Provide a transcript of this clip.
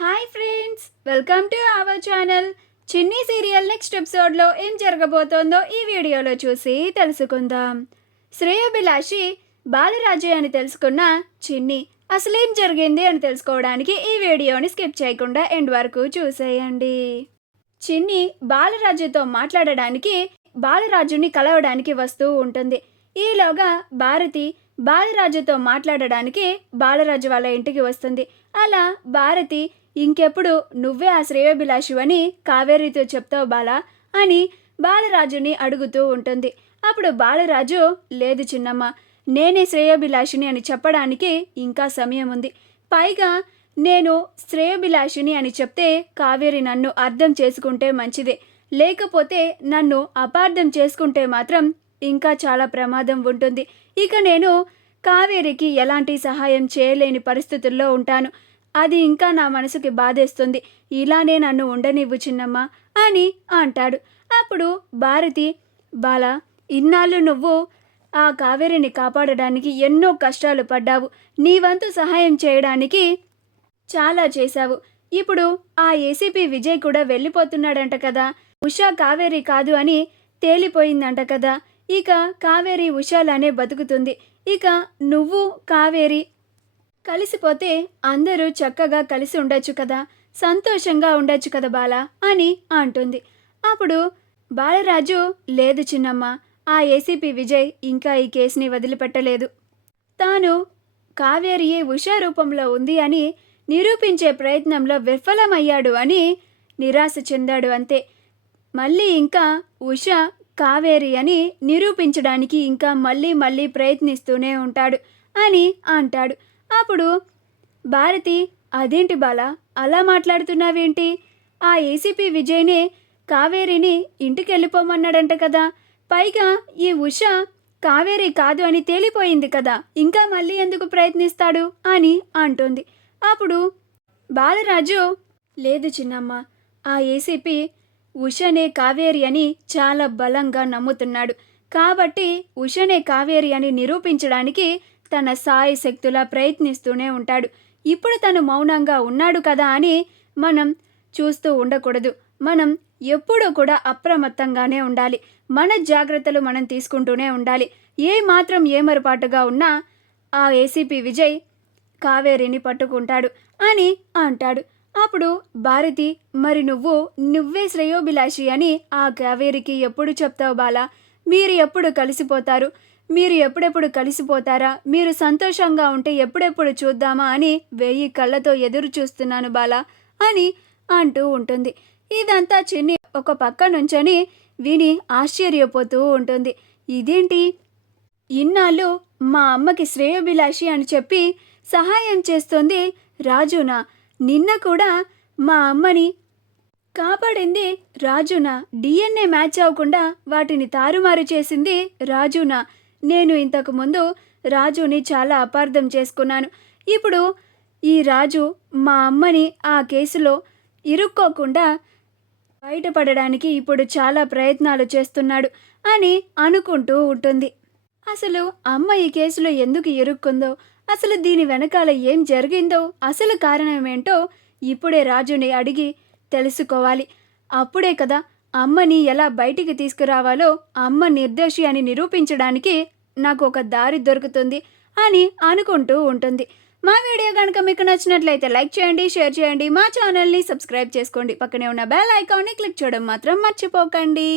Hi friends, welcome to our channel. చిన్ని serial next ఎపిసోడ్లో ఏం జరగబోతోందో ఈ వీడియోలో చూసి తెలుసుకుందాం. శ్రేయోభిలాషి బాలరాజే అని తెలుసుకున్న చిన్ని అసలేం జరిగింది అని తెలుసుకోవడానికి ఈ వీడియోని స్కిప్ చేయకుండా ఎండ్ వరకు చూసేయండి. చిన్ని బాలరాజుతో మాట్లాడడానికి బాలరాజుని కలవడానికి వస్తూ ఉంటుంది. ఈలోగా భారతి బాలరాజుతో మాట్లాడడానికి బాలరాజు వాళ్ళ ఇంటికి వస్తుంది. అలా భారతి, ఇంకెప్పుడు నువ్వే ఆ శ్రేయోభిలాషివని కావేరితో చెప్తావు బాలా అని బాలరాజుని అడుగుతూ ఉంటుంది. అప్పుడు బాలరాజు, లేదు చిన్నమ్మ, నేనే శ్రేయోభిలాషిని అని చెప్పడానికి ఇంకా సమయం ఉంది. పైగా నేను శ్రేయోభిలాషిని అని చెప్తే కావేరి నన్ను అర్థం చేసుకుంటే మంచిదే, లేకపోతే నన్ను అపార్థం చేసుకుంటే మాత్రం ఇంకా చాలా ప్రమాదం ఉంటుంది. ఇక నేను కావేరికి ఎలాంటి సహాయం చేయలేని పరిస్థితుల్లో ఉంటాను. అది ఇంకా నా మనసుకి బాధేస్తుంది. ఇలానే నన్ను ఉండనివ్వు చిన్నమ్మ అని అంటాడు. అప్పుడు భారతి, బాలా, ఇన్నాళ్ళు నువ్వు ఆ కావేరిని కాపాడడానికి ఎన్నో కష్టాలు పడ్డావు. నీ వంతు సహాయం చేయడానికి చాలా చేశావు. ఇప్పుడు ఆ ఏసీపీ విజయ్ కూడా వెళ్ళిపోతున్నాడంట కదా. ఉషా కావేరి కాదు అని తేలిపోయిందంట కదా. ఇక కావేరి ఉషాలానే బతుకుతుంది. ఇక నువ్వు కావేరి కలిసిపోతే అందరూ చక్కగా కలిసి ఉండొచ్చు కదా, సంతోషంగా ఉండొచ్చు కదా బాలా అని అంటుంది. అప్పుడు బాలరాజు, లేదు చిన్నమ్మ, ఆ ఏసీపీ విజయ్ ఇంకా ఈ కేసుని వదిలిపెట్టలేదు. తాను కావేరియే ఉషా రూపంలో ఉంది అని నిరూపించే ప్రయత్నంలో విఫలమయ్యాడు అని నిరాశ చెందాడు అంతే. మళ్ళీ ఇంకా ఉషా కావేరి అని నిరూపించడానికి ఇంకా మళ్ళీ ప్రయత్నిస్తూనే ఉంటాడు అని అంటాడు. అప్పుడు భారతి, అదేంటి బాలా అలా మాట్లాడుతున్నావేంటి? ఆ ఏసీపీ విజయ్నే కావేరిని ఇంటికి వెళ్ళిపోమన్నాడంట కదా. పైగా ఈ ఉష కావేరి కాదు అని తేలిపోయింది కదా, ఇంకా మళ్ళీ ఎందుకు ప్రయత్నిస్తాడు అని అంటుంది. అప్పుడు బాలరాజు, లేదు చిన్నమ్మ, ఆ ఏసీపీ ఉషనే కావేరి అని చాలా బలంగా నమ్ముతున్నాడు. కాబట్టి ఉషనే కావేరి అని నిరూపించడానికి తన సాయి శక్తులా ప్రయత్నిస్తూనే ఉంటాడు. ఇప్పుడు తను మౌనంగా ఉన్నాడు కదా అని మనం చూస్తూ ఉండకూడదు. మనం ఎప్పుడూ కూడా అప్రమత్తంగానే ఉండాలి. మన జాగ్రత్తలు మనం తీసుకుంటూనే ఉండాలి. ఏ మాత్రం ఏమరపాటుగా ఉన్నా ఆ ఏసీపీ విజయ్ కావేరిని పట్టుకుంటాడు అని అంటాడు. అప్పుడు భారతి, మరి నువ్వే శ్రేయోభిలాషి అని ఆ కావేరికి ఎప్పుడు చెప్తావు బాలా? మీరు ఎప్పుడు కలిసిపోతారు? మీరు ఎప్పుడెప్పుడు కలిసిపోతారా? మీరు సంతోషంగా ఉంటే ఎప్పుడెప్పుడు చూద్దామా అని 1000 కళ్ళతో ఎదురు చూస్తున్నాను బాలా అని అంటూ ఉంటుంది. ఇదంతా చిన్ని ఒక పక్క నుంచొని విని ఆశ్చర్యపోతూ ఉంటుంది. ఇదేంటి, ఇన్నాళ్ళు మా అమ్మకి శ్రేయోభిలాషి అని చెప్పి సహాయం చేస్తుంది రాజునా? నిన్న కూడా మా అమ్మని కాపాడింది రాజునా? డిఎన్ఏ మ్యాచ్ అవ్వకుండా వాటిని తారుమారు చేసింది రాజునా? నేను ఇంతకుముందు రాజుని చాలా అపార్థం చేసుకున్నాను. ఇప్పుడు ఈ రాజు మా అమ్మని ఆ కేసులో ఇరుక్కోకుండా బయటపడడానికి ఇప్పుడు చాలా ప్రయత్నాలు చేస్తున్నాడు అని అనుకుంటూ ఉంటుంది. అసలు అమ్మ ఈ కేసులో ఎందుకు ఇరుక్కుందో, అసలు దీని వెనకాల ఏం జరిగిందో, అసలు కారణమేంటో ఇప్పుడే రాజుని అడిగి తెలుసుకోవాలి. అప్పుడే కదా అమ్మని ఎలా బయటికి తీసుకురావాలో, అమ్మ నిర్దోషి అని నిరూపించడానికి నాకు ఒక దారి దొరుకుతుంది అని అనుకుంటూ ఉంటుంది. మా వీడియో కనుక మీకు నచ్చినట్లయితే లైక్ చేయండి, షేర్ చేయండి, మా ఛానల్ని సబ్స్క్రైబ్ చేసుకోండి. పక్కనే ఉన్న బెల్ ఐకాన్ని క్లిక్ చేయడం మాత్రం మర్చిపోకండి.